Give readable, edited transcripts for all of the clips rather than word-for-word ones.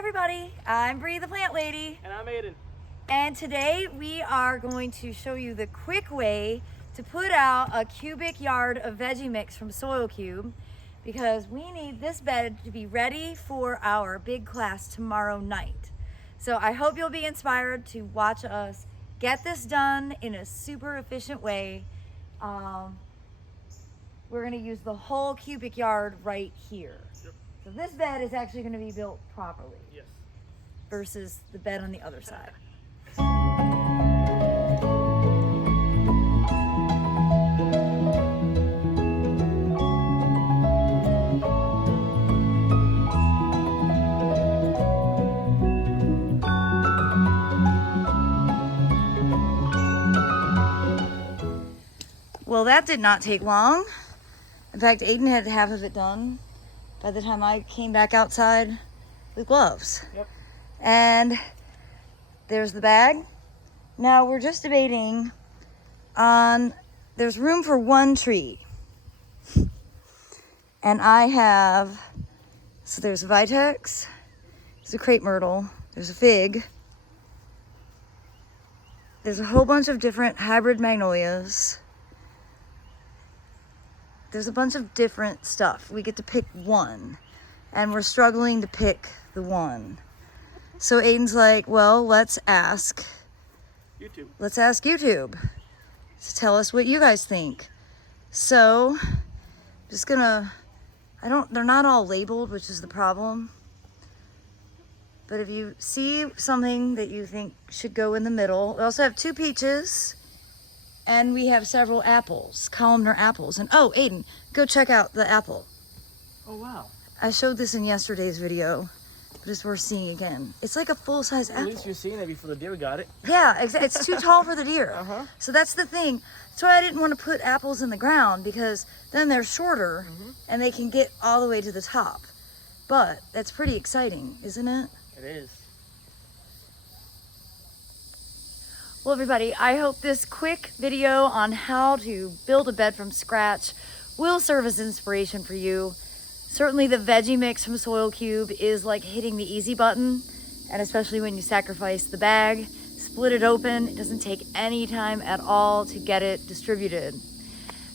everybody, I'm Bree the Plant Lady. And I'm Aiden. And today we are going to show you the quick way to put out a cubic yard of veggie mix from Soil³ because we need this bed to be ready for our big class tomorrow night. So I hope you'll be inspired to watch us get this done in a super efficient way. We're going to use the whole cubic yard right here. Yep. So this bed is actually going to be built properly. Yes. Versus the bed on the other side. Well, that did not take long. In fact, Aiden had half of it done by the time I came back outside with gloves. Yep. And there's the bag. Now we're just debating on, there's room for one tree. And I have, so there's a vitex, there's a crepe myrtle, there's a fig, there's a whole bunch of different hybrid magnolias. There's a bunch of different stuff. We get to pick one, and we're struggling to pick the one. So Aiden's like, well, let's ask YouTube. Let's ask YouTube to tell us what you guys think. So, just gonna, they're not all labeled, which is the problem. But if you see something that you think should go in the middle, we also have 2 peaches. And we have several apples, columnar apples. And oh, Aiden, go check out the apple. Oh, wow. I showed this in yesterday's video, but it's worth seeing again. It's like a full-size apple. At least you're seeing it before the deer got it. Yeah, it's too tall for the deer. Uh-huh. So that's the thing. That's why I didn't want to put apples in the ground, because then they're shorter and they can get all the way to the top. But that's pretty exciting, isn't it? It is. Well, everybody, I hope this quick video on how to build a bed from scratch will serve as inspiration for you. Certainly the veggie mix from Soil³ is like hitting the easy button, and especially when you sacrifice the bag, split it open, it doesn't take any time at all to get it distributed.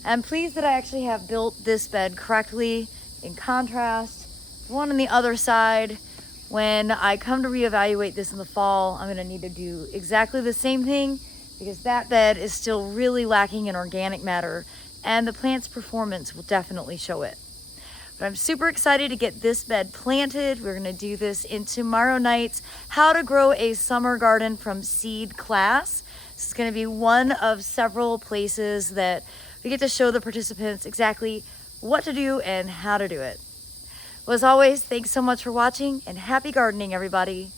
I'm pleased that I actually have built this bed correctly. In contrast, the one on the other side, when I come to reevaluate this in the fall, I'm gonna need to do exactly the same thing because that bed is still really lacking in organic matter and the plant's performance will definitely show it. But I'm super excited to get this bed planted. We're gonna do this in tomorrow night's How to Grow a Summer Garden from Seed class. This is gonna be one of several places that we get to show the participants exactly what to do and how to do it. Well, as always, thanks so much for watching and happy gardening, everybody.